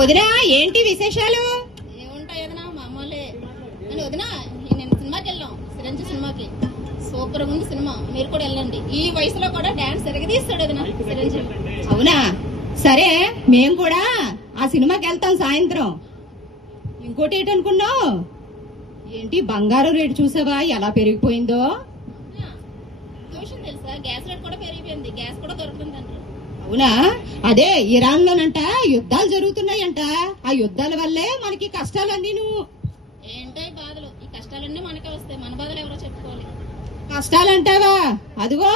వదినా ఏంటి విశేషాలు? ఏముంటాయి వదినా, మామూలే. అని వదినా, నేను సినిమాకి వెళ్ళాం, చిరంజీవి సినిమాకి. సూపర్ ఉంది సినిమా, మీరు కూడా వెళ్ళండి. ఈ వయసులో కూడా డాన్స్ ఎరగదీస్తాడు వదినా చిరంజీవి. అవునా, సరే మేం కూడా ఆ సినిమాకి వెళ్తాం సాయంత్రం. ఇంకోటి ఏంటనుకున్నావు, ఏంటి బంగారం రేటు చూసావా ఎలా పెరిగిపోయిందో? విషయం తెలుసా, గ్యాస్ రేట్ కూడా పెరిగిపోయింది, గ్యాస్ కూడా దొరుకుతుంది అంటారు. అవునా, అదే ఇరాన్ లోనంట యుద్ధాలు జరుగుతున్నాయంట. ఆ యుద్ధాల వల్లే మనకి కష్టాలన్నీ. నువ్వు ఏంటో ఈ బాధలు, ఈ కష్టాలన్నీ మనకే వస్తాయి, మన బాధలు ఎవరో చెప్పుకోవాలి. కష్టాలంటావా, అదిగో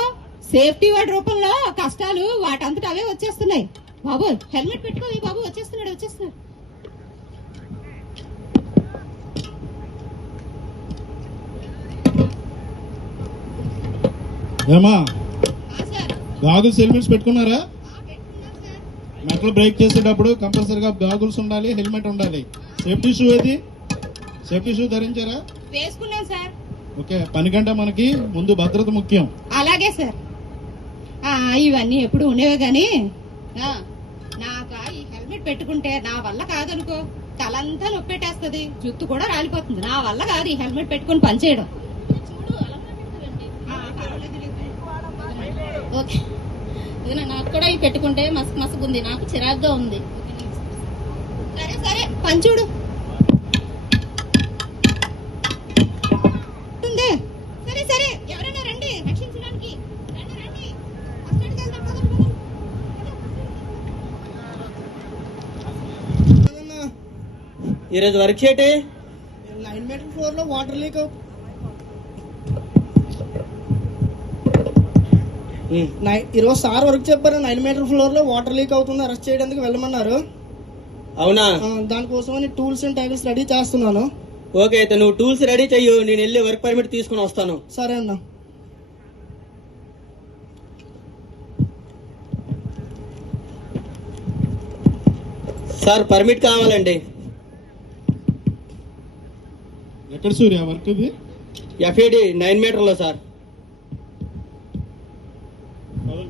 సేఫ్టీ వాడి రూపంలో కష్టాలు వాటంతట అవే వచ్చేస్తున్నాయి. బాబు హెల్మెట్ పెట్టుకో బాబు, వచ్చేస్తున్నాడు. ఏమా గాగుల్స్ హెల్మెట్స్ పెట్టుకున్నారా? మెట్లు బ్రేక్ చేసేటప్పుడు కంపల్సరీగా గాగుల్స్ ఉండాలి, హెల్మెట్ ఉండాలి. సేఫ్టీ షూ ఏది? సేఫ్టీ షూ ధరించారా? వేసుకున్నాం సార్. ఓకే, పని కంటే మనకి ముందు భద్రత ముఖ్యం. అలాగే సార్. ఇవన్నీ ఎప్పుడు ఉండేవే గాని నాకు ఈ హెల్మెట్ పెట్టుకుంటే నా వల్ల కాదనుకో, తలంతా నొప్పెట్టేస్తుంది, జుత్తు కూడా రాలిపోతుంది. నా వల్ల కాదు ఈ హెల్మెట్ పెట్టుకుని పనిచేయడం. ఓకే వదినా, నాకు కూడా ఇవి పెట్టుకుంటే మస్తు మస్తుగా ఉంది, నాకు చిరాగ్గా ఉంది. సరే పంచుడు. సరే ఎవరైనా రండి రక్షించడానికి. రండి. ఈరోజు వర్క్ షీట్ 9 మీటర్ ఫ్లోర్ లో వాటర్ లీక్ ఈరోజు సార్ వర్క్ చెప్పారు. 9 మీటర్ ఫ్లోర్ లో వాటర్ లీక్ అవుతుంది, అరెస్ట్ చేయడానికి వెళ్ళమన్నారు. అవునా? దానికోసమని టూల్స్ అండ్ టైల్స్ రెడీ చేస్తున్నాను. ఓకే అయితే నువ్వు టూల్స్ రెడీ చెయ్యు, నేను వెళ్ళి వర్క్ పర్మిట్ తీసుకుని వస్తాను. సరే అన్న. సార్ పర్మిట్ కావాలండి. ఎక్కడ సూర్య వర్క్ ఇది? ఎఫ్ఏడి 9 మీటర్లో సార్.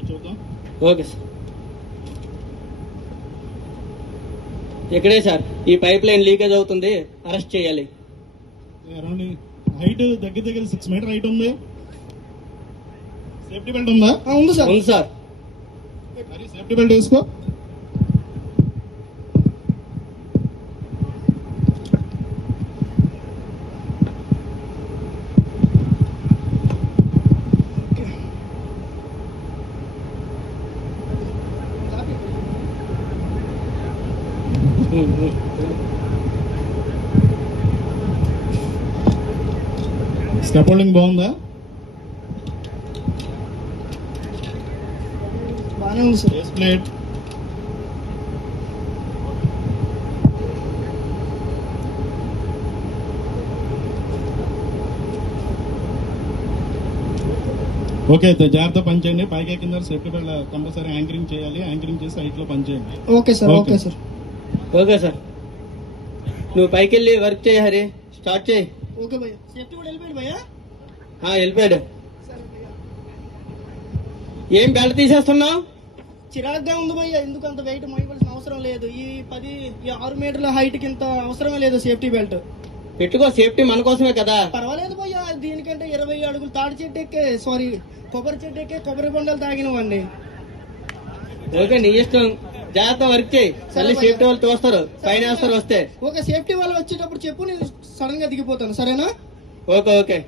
చూద్దాం. Okay sir. ఇక్కడే సార్, ఈ పైప్ లైన్ లీకేజ్ అవుతుంది, అరెస్ట్ చేయాలి. హైట్ దగ్గర 6 మీటర్ హైట్ ఉంది. సేఫ్టీ బెల్ట్ ఉందా? ఉంది సార్. ఉంది సార్. మరి సేఫ్టీ బెల్ట్ వేసుకో. స్కాఫోల్డింగ్ బాగుందా? బాగానే ఉంది సార్. బేస్ ప్లేట్, ఓకే అయితే జాగ్రత్త పనిచేయండి. పైకి కింద సేఫ్టీ బెల్ట్ కంపల్సరీ యాంకరింగ్ చేయాలి. యాంకరింగ్ చేసి హైట్ లో పనిచేయండి. Okay sir. Okay sir. Okay sir, నువ్వు పైకి వెళ్ళి వర్క్ చేయి హరి, స్టార్ట్ చేయి. ఓకే భయ్యా. సేఫ్టీ కూడా వెళ్ళిపోయాడు భయ్యా. వెళ్ళిపోయాడు. సరే భయ్యా. ఏం బెల్ట్ తీసేస్తున్నావు? చిరాగ్గా ఉంది భయ్యా, ఎందుకు అంత వెయిట్ మోయవలసిన అవసరం లేదు. ఈ 6 మీటర్ల హైట్ కి ఇంత అవసరమే లేదు సేఫ్టీ బెల్ట్. పెట్టుకో, సేఫ్టీ మన కోసమే కదా. పర్వాలేదు భయ్యా, దీనికంటే 20 అడుగులు తాడి చెట్టు ఎక్కే కొబ్బరి చెట్టు ఎక్కే కొబ్బరి బొండలు తాగినవండి. ఓకే నీ ఇష్టం, జాగ్రత్త వర్క్ చేయి. మళ్ళీ సేఫ్టీ వాళ్ళు తోస్తారు, పైన వేస్తారు వస్తే. ఓకే, సేఫ్టీ వాళ్ళు వచ్చేటప్పుడు చెప్పు, నేను సడన్ గా దిగిపోతాను. సరేనా? Okay okay.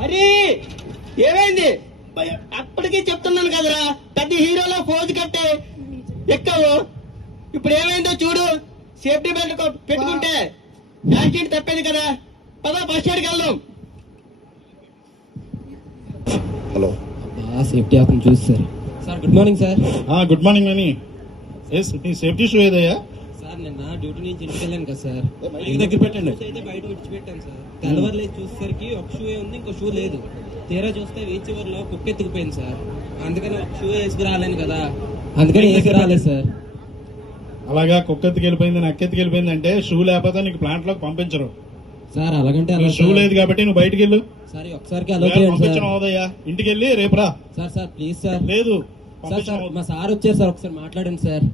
హరి ఏమైంది? అప్పటికీ చెప్తున్నాను కదరా, పెద్ద హీరోలో ఫోజ్ కట్టే ఎక్కవు. ఇప్పుడు ఏమైందో చూడు. సేఫ్టీ బెల్ట్ పెట్టుకుంటే యాక్సిడెంట్ తప్పేది కదా. పదా బస్ స్టాండ్కి వెళ్దాం. హలో సేఫ్టీ ఆఫ్ చూస్తారు sir. Good morning sir. Good morning అని. సేఫ్టీ షూ ఏదయ్యా? సార్ నిన్న డ్యూటీ నుంచి ఇంటికి వెళ్ళాను కదా సార్, దగ్గర పెట్టండి. అయితే బయట విడిచిపెట్టాను సార్. తెల్లవారులేసి చూసేసరికి ఒక షూ ఉంది, ఇంకో షూ లేదు. తీరా చూస్తే వీచ్ చివరిలో కుక్క ఎత్తుకుపోయింది సార్. అందుకని ఒక షూ వేసుకు రాలేను కదా, అందుకని వేసుకు రాలేదు సార్. అలాగా కుక్క ఎత్తుకెళ్ళిపోయింది, నక్క ఎత్తుకెళ్ళిపోయింది అంటే షూ లేకపోతే నీకు ప్లాంట్ లోకి పంపించరు. సార్ అలాగంటే అలా షూ లేదు కాబట్టి నువ్వు బయటికి వెళ్ళు. సార్ ఈ ఒక్కసారికి అలో చేయండి సార్. పంపించడం అవుదయ్యా, ఇంటికి వెళ్ళి రేపు రా. Sir please sir. లేదు సార్ పంపించడం మా సార్ వచ్చారు సార్, ఒకసారి మాట్లాడండి సార్.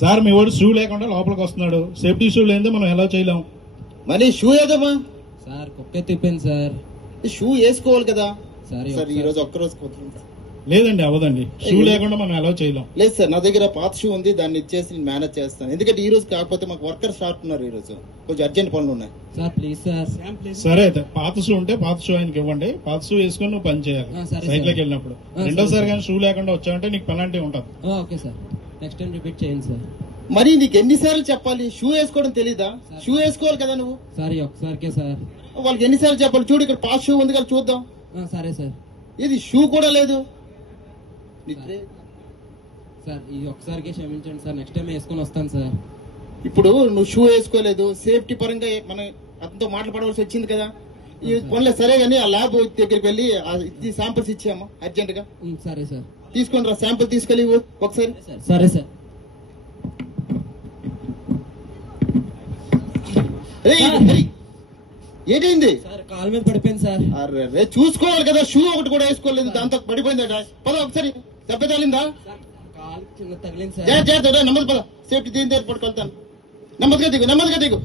సార్ మీ వాడు షూ లేకుండా లోపలికి వస్తున్నాడు. సేఫ్టీ షూ లేనిదే మనం ఎలా చేయలేం. మరి షూ ఏదమ్మా? సార్ కుక్క తిప్పింది సార్. షూ వేసుకోవాలి కదా సార్ సార్. ఈ రోజు ఒక్కరోజు కుదరదు. లేదండి అవ్వదండి, షూ లేకుండా మనం ఎలా చేయలేం. లేదు సార్, నా దగ్గర పాత షూ ఉంది, దాన్ని ఇచ్చేసి నేను మేనేజ్ చేస్తాను. ఎందుకంటే ఈ రోజు కాకపోతే మాకు వర్కర్ షార్ట్ ఉన్నారు, ఈ రోజు కొంచెం అర్జెంట్ పనులు ఉన్నాయి. Sir please sir. సరే అయితే పాత షూ ఉంటే పాత షూ ఆయనకి ఇవ్వండి. పాత షూ వేసుకొని నువ్వు పని చేయాలి సరే సైట్ లోకి సార్. వెళ్ళినప్పుడు. సరే రెండోసారి సార్. కానీ షూ లేకుండా వచ్చావంటే నీకు పెనాల్టీ ఉంటుంది. Okay sir, next time repeat చేయండి సార్. మరి నీకు ఎన్నిసార్లు చెప్పాలి? షూ వేసుకోవడం తెలీదా? షూ వేసుకోవాలి కదా నువ్వు. సార్ ఈ ఒక్కసారికే సార్. వాళ్ళకి ఎన్నిసార్లు చెప్పాలి? చూడు ఇక్కడ పాత షూ ఉంది కదా, చూద్దాం. సరే సార్. ఇది షూ కూడా లేదు. సార్ ఈ ఒక్కసారికే క్షమించండి సార్, నెక్స్ట్ టైం వేసుకొని వస్తాను సార్. ఇప్పుడు నువ్వు షూ వేసుకోలేదు, సేఫ్టీ పరంగా మనం అతనితో మాట్లాడవలసి వచ్చింది కదా. ఈ పనులే సరే కానీ ఆ ల్యాబ్ దగ్గరికి వెళ్ళి శాంపిల్స్ ఇచ్చామా అర్జెంట్ గా. సరే సార్. తీసుకొని రా, శాంపిల్ తీసుకెళ్ళి ఇవ్వు ఒకసారి. సరే సార్. ఏయ్, ఏయ్, ఏంటైంది? సార్ కాలు మీద పడిపోయింది సార్. అరే చూసుకోవాలి కదా, షూ ఒకటి కూడా వేసుకోలేదు, దాంతో పడిపోయిందట. పద ఒకసారి, దెబ్బ తగిలిందా? కాలు చిన్న తగిలింది సార్. జాగ్రత్త, నెమ్మది పద, సేఫ్టీ దీని దగ్గర పట్టుకెళ్తాను. నెమ్మదిగా దిగు, నెమ్మదిగా దిగు.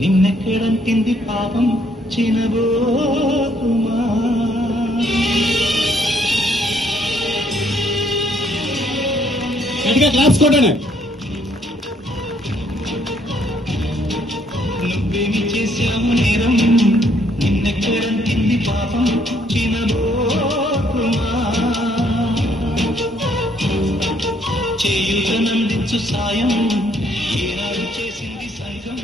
నిన్నెక్కడంటింది పాపం చినబోకుమా. గట్టిగా క్లాప్స్ కొట్టండి. నువ్వేమి చేశావు నేరం, నిన్నెక్కడంటింది పాపం చినబోకుమా. చేయుతనందించు సాయం ఏనాడు చేసింది సంఘం.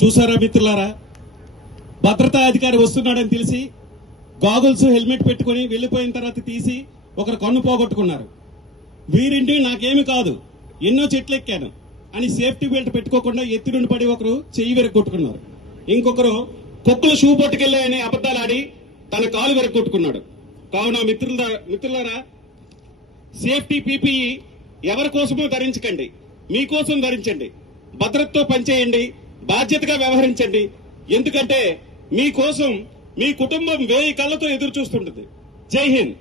చూసారా మిత్రులారా, భద్రతా అధికారి వస్తున్నాడని తెలిసి గాగుల్స్ హెల్మెట్ పెట్టుకుని వెళ్లిపోయిన తర్వాత తీసి ఒకరు కన్ను పోగొట్టుకున్నారు. వీరింటి నాకేమి కాదు, ఎన్నో చెట్లు ఎక్కాను అని సేఫ్టీ బెల్ట్ పెట్టుకోకుండా ఎత్తి నుండి పడి ఒకరు చెయ్యి వెరగొట్టుకున్నారు. ఇంకొకరు కుక్కలు షూ పట్టుకెళ్లాయని అబద్దాలాడి తన కాలు వెరగొట్టుకున్నాడు. కావున మిత్రులారా, సేఫ్టీ పీపీఈ ఎవరి కోసమో ధరించకండి, మీకోసం ధరించండి. భద్రతతో పనిచేయండి, బాధ్యతగా వ్యవహరించండి. ఎందుకంటే మీకోసం మీ కుటుంబం 1000 కళ్ళతో ఎదురు చూస్తుంటుంది. జై హింద్.